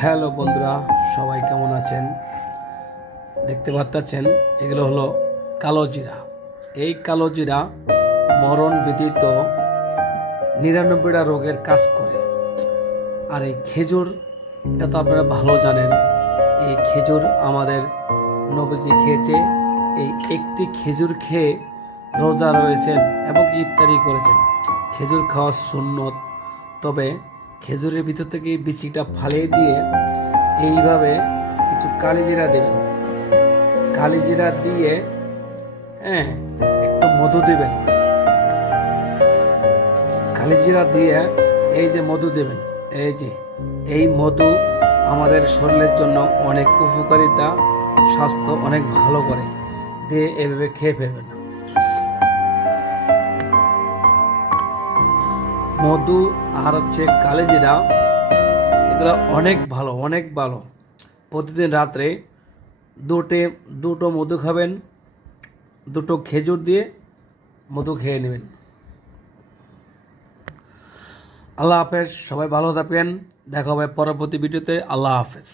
Hello বন্ধুরা, সবাই কেমন আছেন? দেখতে পাচ্ছেন এগুলো হলো কালো জিরা। এই কালো জিরা মরণ ব্যতীত 99টা রোগের কাজ করে। আর এই খেজুর, এটা তো আপনারা ভালো জানেন, এই খেজুর আমাদের নবীজি খেয়েছে। এই একটি খেজুর খেয়ে রোজা রয়েছেন এবং ইফতারি করেছেন। খেজুর খাওয়া সুন্নত, তবে খেজুরের ভিতর থেকে বিচিটা ফালিয়ে দিয়ে এইভাবে কিছু কালিজিরা দেবেন। কালিজিরা দিয়ে একটু মধু দেবেন। কালিজিরা দিয়ে এই যে মধু দেবেন, এই মধু আমাদের শরীরের জন্য অনেক উপকারিতা, স্বাস্থ্য অনেক ভালো করে। দিয়ে এভাবে খেয়ে ফেলবেন। মধু আর কালিজিরা, এগুলো অনেক ভালো, অনেক ভালো। প্রতিদিন রাত্রে দুটো মধু খাবেন, দুটো খেজুর দিয়ে মধু খেয়ে নেবেন। আল্লাহ হাফেজ, সবাই ভালো থাকবেন। দেখা হবে পরবর্তী ভিডিওতে। আল্লাহ হাফেজ।